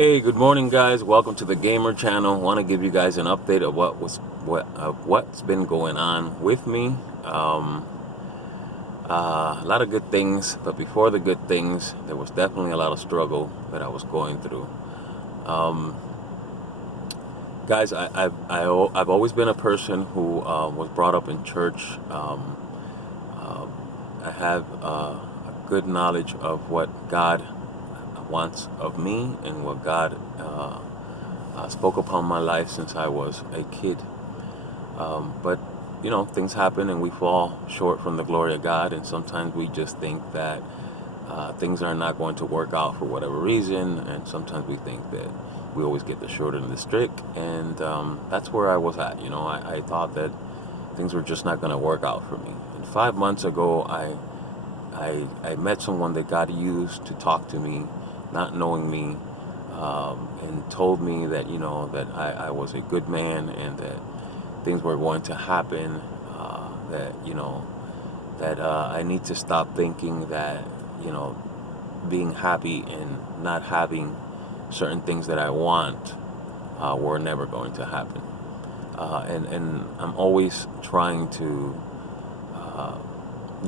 Hey, good morning, guys. Welcome to the Gamer Channel. Want to give you guys an update of what's been going on with me. A lot of good things, but before the good things, there was definitely a lot of struggle that I was going through. Um, Guys, I've always been a person who was brought up in church. Uh, I have a good knowledge of what God wants of me and what God spoke upon my life since I was a kid. But things happen and we fall short from the glory of God, and sometimes we just think that things are not going to work out for whatever reason, and sometimes we think that we always get the short end of the stick, and that's where I was at. I thought that things were just not going to work out for me. And 5 months ago, I met someone that God used to talk to me, not knowing me, and told me that that I was a good man and that things were going to happen. That that I need to stop thinking that you know being happy and not having certain things that I want were never going to happen. And I'm always trying to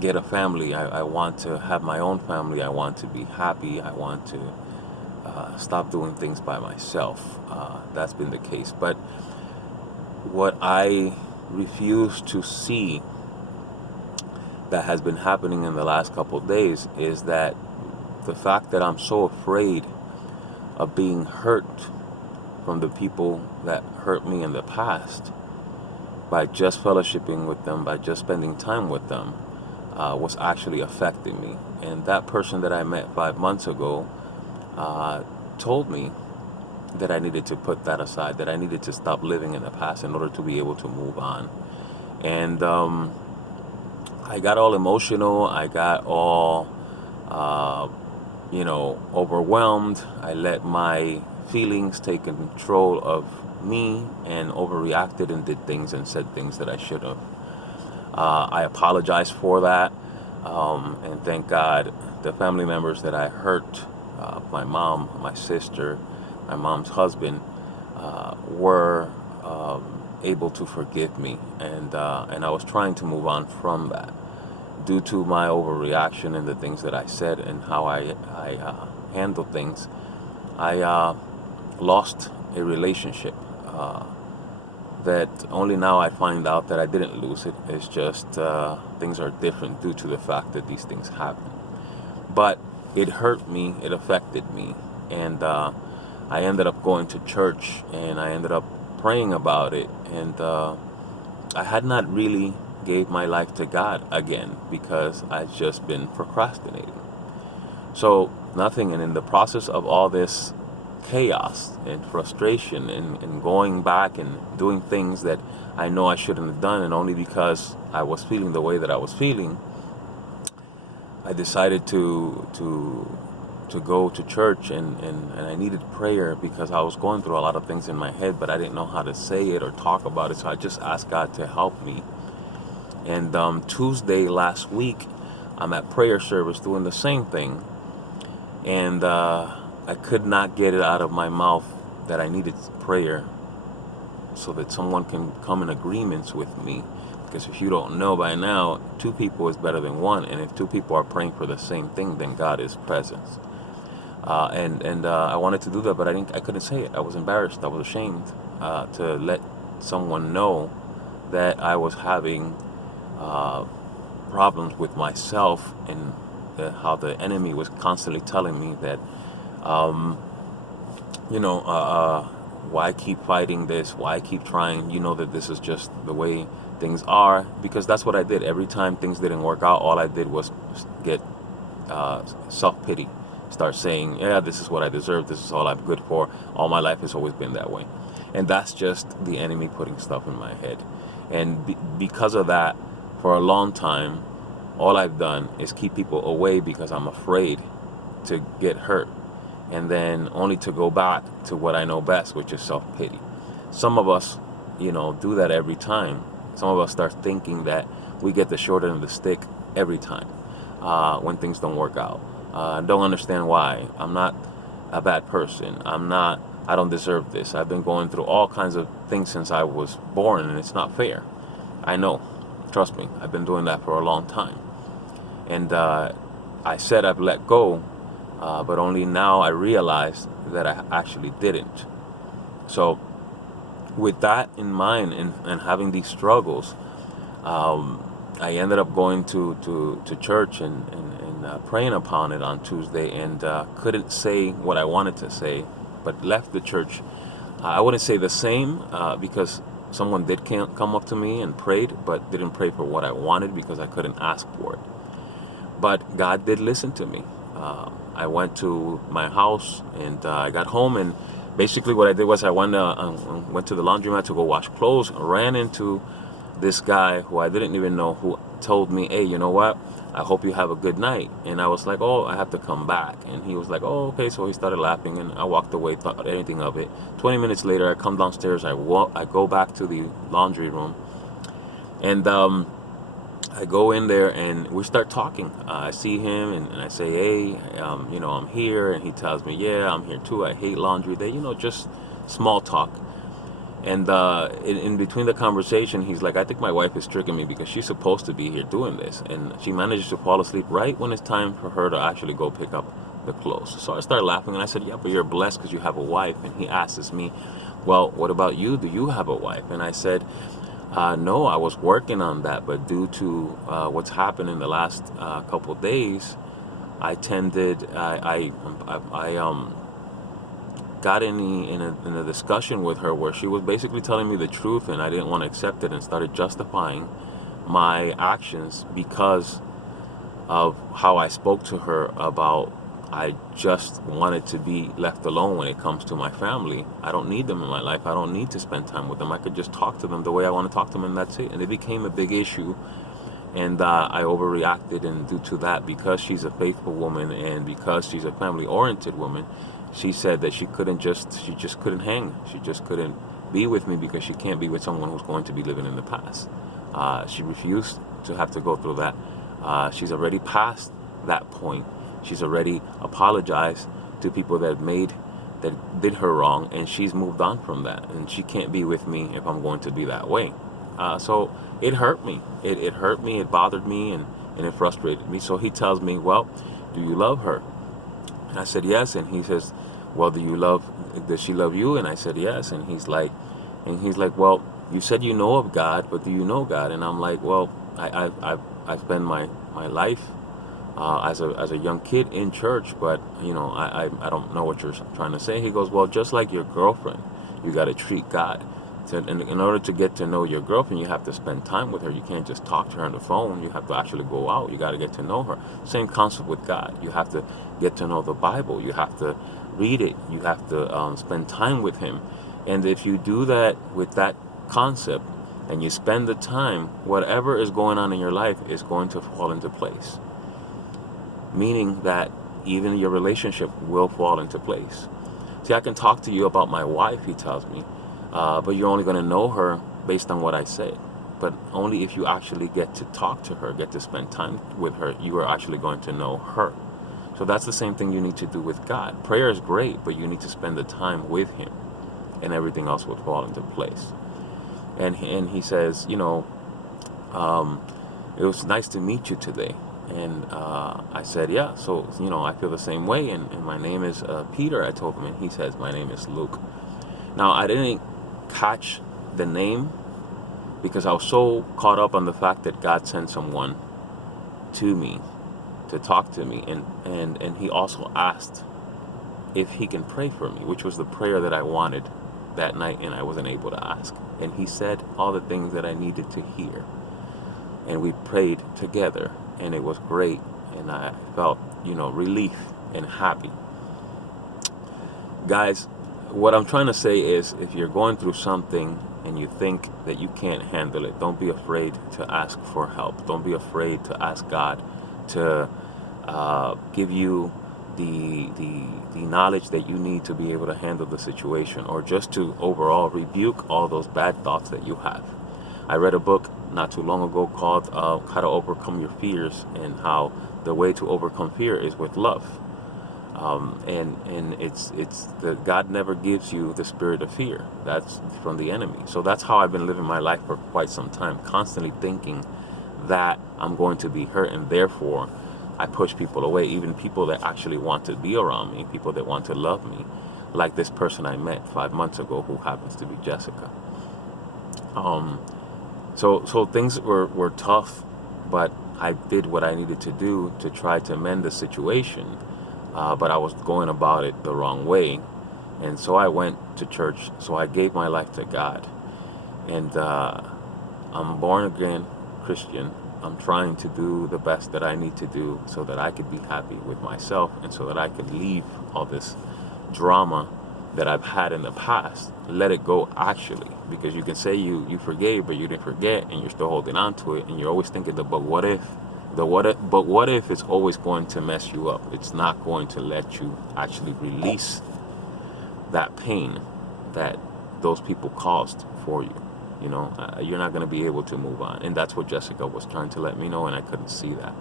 get a family. I want to have my own family. I want to be happy. I want to stop doing things by myself. That's been the case. But what I refuse to see that has been happening in the last couple of days is that the fact that I'm so afraid of being hurt from the people that hurt me in the past by just fellowshipping with them, by just spending time with them, was actually affecting me. And that person that I met 5 months ago told me that I needed to put that aside, that I needed to stop living in the past in order to be able to move on. And I got all emotional. I got all, overwhelmed. I let my feelings take control of me and overreacted and did things and said things that I should have. I apologize for that. And thank God the family members that I hurt, my mom, my sister, my mom's husband, were able to forgive me. And I was trying to move on from that. Due to my overreaction and the things that I said and how I handled things, I lost a relationship that only now I find out that I didn't lose it. It's just things are different due to the fact that these things happen. But it hurt me, it affected me, and I ended up going to church and I ended up praying about it, and I had not really gave my life to God again because I'd just been procrastinating. So nothing, and in the process of all this chaos and frustration and going back and doing things that I know I shouldn't have done, and only because I was feeling the way that I was feeling, I decided to go to church, and I needed prayer because I was going through a lot of things in my head, but I didn't know how to say it or talk about it. So I just asked God to help me. And Tuesday last week, I'm at prayer service doing the same thing, and I could not get it out of my mouth that I needed prayer so that someone can come in agreements with me. Because if you don't know by now, two people is better than one, and if two people are praying for the same thing, then God is present. And I wanted to do that, but I couldn't say it. I was embarrassed. I was ashamed to let someone know that I was having problems with myself, and how the enemy was constantly telling me that, why keep fighting this? Why keep trying? You know that this is just the way things are. Because that's what I did. Every time things didn't work out, all I did was get self-pity. Start saying, yeah, this is what I deserve. This is all I'm good for. All my life has always been that way. And that's just the enemy putting stuff in my head. And because of that, for a long time, all I've done is keep people away because I'm afraid to get hurt. And then only to go back to what I know best, which is self-pity. Some of us, do that every time. Some of us start thinking that we get the short end of the stick every time when things don't work out. Don't understand why. I'm not a bad person. I don't deserve this. I've been going through all kinds of things since I was born, and it's not fair. I know. Trust me. I've been doing that for a long time. And I said I've let go, but only now I realized that I actually didn't. So, with that in mind, and having these struggles, I ended up going to church and praying upon it on Tuesday, and couldn't say what I wanted to say, but left the church. I wouldn't say the same, because someone did come up to me and prayed, but didn't pray for what I wanted because I couldn't ask for it. But God did listen to me. I went to my house, and I got home, and basically what I did was I went to the laundromat to go wash clothes, ran into this guy who I didn't even know, who told me, hey, you know what? I hope you have a good night. And I was like, oh, I have to come back. And he was like, oh, okay. So he started laughing, and I walked away, thought anything of it. 20 minutes later, I come downstairs, I go back to the laundry room, and I go in there, and we start talking. I see him, and I say, hey, I'm here. And he tells me, yeah, I'm here too. I hate laundry day, just small talk. And in between the conversation, he's like, I think my wife is tricking me because she's supposed to be here doing this. And she manages to fall asleep right when it's time for her to actually go pick up the clothes. So I started laughing, and I said, yeah, but you're blessed because you have a wife. And he asks me, well, what about you? Do you have a wife? And I said, no, I was working on that. But due to what's happened in the last couple of days, I got in a discussion with her where she was basically telling me the truth, and I didn't want to accept it, and started justifying my actions because of how I spoke to her about I just wanted to be left alone when it comes to my family. I don't need them in my life. I don't need to spend time with them. I could just talk to them the way I want to talk to them, and that's it. And it became a big issue, and I overreacted, and due to that, because she's a faithful woman and because she's a family-oriented woman, she said that she just couldn't hang. She just couldn't be with me because she can't be with someone who's going to be living in the past. She refused to have to go through that. She's already past that point. She's already apologized to people that did her wrong, and she's moved on from that. And she can't be with me if I'm going to be that way. So it hurt me. It hurt me. It bothered me, and it frustrated me. So he tells me, well, do you love her? And I said, yes. And he says, well, does she love you? And I said, yes. And he's like, well, you said you know of God, but do you know God? And I'm like, well, I spend my life as a young kid in church, but I don't know what you're trying to say. He goes, well, just like your girlfriend, you got to treat God. And in order to get to know your girlfriend, you have to spend time with her. You can't just talk to her on the phone. You have to actually go out. You got to get to know her. Same concept with God. You have to get to know the Bible. You have to read it. You have to spend time with Him. And if you do that with that concept, and you spend the time, whatever is going on in your life is going to fall into place. Meaning that even your relationship will fall into place. See, I can talk to you about my wife, he tells me, but you're only going to know her based on what I said. But only if you actually get to talk to her, get to spend time with her, you are actually going to know her. So that's the same thing you need to do with God. Prayer is great, but you need to spend the time with Him, and everything else will fall into place. And he says, it was nice to meet you today. And I said, yeah, so, I feel the same way. And my name is Peter, I told him. And he says, my name is Luke. Now, I didn't catch the name because I was so caught up on the fact that God sent someone to me to talk to me. And he also asked if he can pray for me, which was the prayer that I wanted that night, and I wasn't able to ask. And he said all the things that I needed to hear. And we prayed together, and it was great. And I felt, relief and happy. Guys, what I'm trying to say is, if you're going through something and you think that you can't handle it, don't be afraid to ask for help. Don't be afraid to ask God to give you the knowledge that you need to be able to handle the situation, or just to overall rebuke all those bad thoughts that you have. I read a book not too long ago called How to Overcome Your Fears, and how the way to overcome fear is with love. And it's the God never gives you the spirit of fear. That's from the enemy. So that's how I've been living my life for quite some time, constantly thinking that I'm going to be hurt, and therefore I push people away, even people that actually want to be around me, people that want to love me, like this person I met 5 months ago who happens to be Jessica. So things were tough, but I did what I needed to do to try to mend the situation. But I was going about it the wrong way. And so I went to church. So I gave my life to God. And I'm born again Christian. I'm trying to do the best that I need to do so that I could be happy with myself, and so that I could leave all this drama that I've had in the past. Let it go, actually, because you can say you forgave, but you didn't forget, and you're still holding on to it, and you're always thinking but what if? But what if it's always going to mess you up? It's not going to let you actually release that pain that those people caused for you. You're not going to be able to move on. And that's what Jessica was trying to let me know, and I couldn't see that.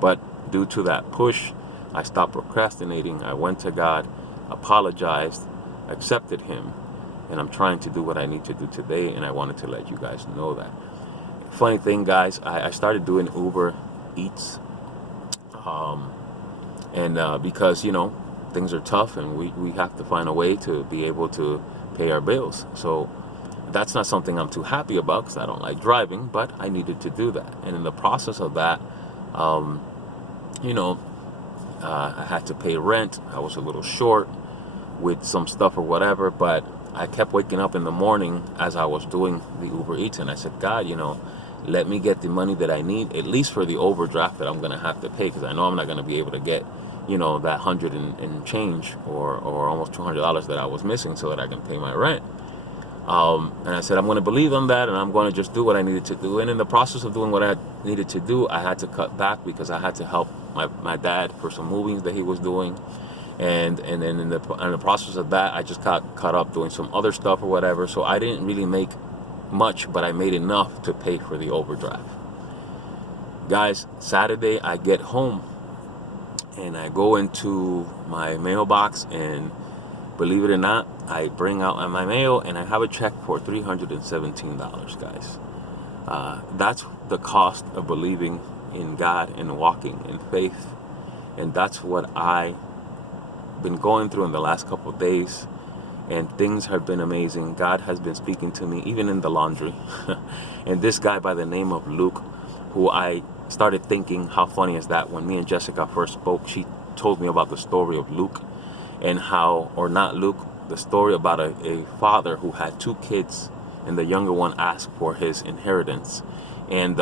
But due to that push, I stopped procrastinating. I went to God, apologized, accepted Him, and I'm trying to do what I need to do today, and I wanted to let you guys know that. Funny thing, guys, I started doing Uber Eats, and because things are tough, and we have to find a way to be able to pay our bills. So that's not something I'm too happy about, because I don't like driving, but I needed to do that. And in the process of that, I had to pay rent. I was a little short with some stuff or whatever, but I kept waking up in the morning as I was doing the Uber Eats, and I said, God, let me get the money that I need, at least for the overdraft that I'm going to have to pay, because I know I'm not going to be able to get, that 100 and change or almost $200 that I was missing, so that I can pay my rent. And I said, I'm going to believe on that, and I'm going to just do what I needed to do. And in the process of doing what I needed to do, I had to cut back, because I had to help my dad for some movings that he was doing. And then in the process of that, I just got caught up doing some other stuff or whatever. So I didn't really make much, but I made enough to pay for the overdraft. Guys, Saturday I get home, and I go into my mailbox, and believe it or not, I bring out my mail, and I have a check for $317, guys. That's the cost of believing in God and walking in faith. And that's what I've been going through in the last couple of days. And things have been amazing. God has been speaking to me, even in the laundry. And this guy by the name of Luke, who I started thinking, how funny is that? When me and Jessica first spoke, she told me about the story of Luke, and how, or not Luke, the story about a father who had two kids, and the younger one asked for his inheritance, and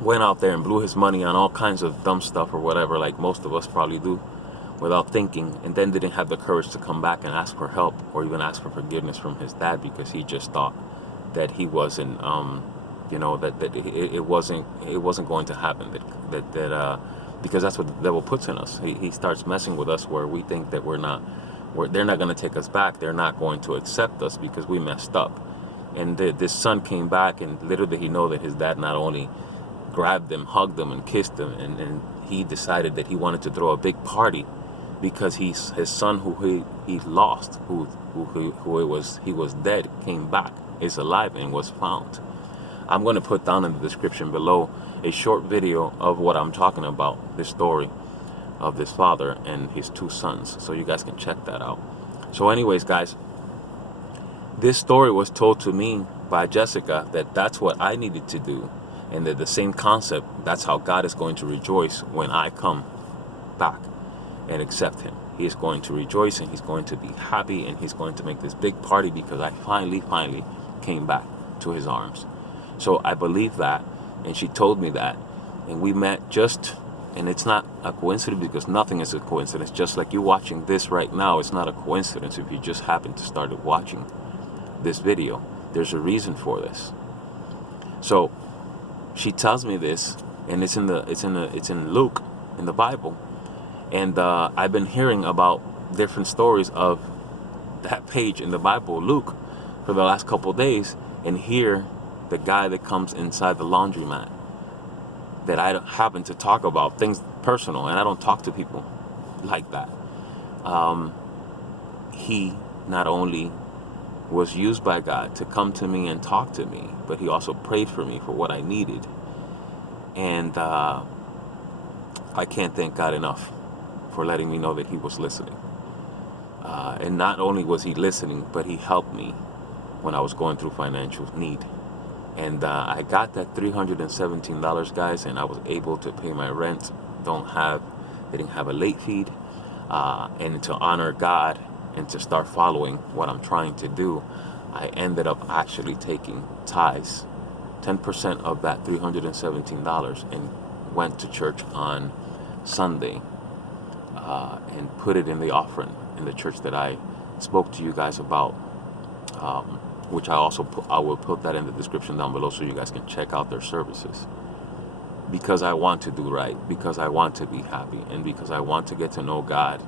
went out there and blew his money on all kinds of dumb stuff or whatever, like most of us probably do, without thinking, and then didn't have the courage to come back and ask for help, or even ask for forgiveness from his dad, because he just thought that he wasn't, that it wasn't going to happen, because that's what the devil puts in us. He starts messing with us where we think that they're not going to take us back. They're not going to accept us because we messed up. And this son came back, and little did he know that his dad not only grabbed him, hugged him, and kissed him, and he decided that he wanted to throw a big party, because his son, who he lost, who he was dead, came back, is alive, and was found. I'm going to put down in the description below a short video of what I'm talking about, this story of this father and his two sons, so you guys can check that out. So anyways, guys, this story was told to me by Jessica, that's what I needed to do, and that the same concept, that's how God is going to rejoice when I come back and accept Him. He is going to rejoice, and He's going to be happy, and He's going to make this big party because I finally came back to His arms. So I believe that, and she told me that, and we met and it's not a coincidence, because nothing is a coincidence. Just like you watching this right now, it's not a coincidence if you just happen to start watching this video. There's a reason for this. So she tells me this, and it's in Luke, in the Bible, and I've been hearing about different stories of that page in the Bible, Luke, for the last couple of days, and here the guy that comes inside the laundromat, that I happen to talk about things personal, and I don't talk to people like that. Um, he not only was used by God to come to me and talk to me, but he also prayed for me for what I needed. And I can't thank God enough for letting me know that he was listening. And not only was he listening, but he helped me when I was going through financial need. And I got that $317, guys, and I was able to pay my rent. Didn't have a late fee, and to honor God and to start following what I'm trying to do, I ended up actually taking tithes, 10% of that $317, and went to church on Sunday and put it in the offering in the church that I spoke to you guys about, which I will put that in the description down below so you guys can check out their services. Because I want to do right, because I want to be happy, and because I want to get to know God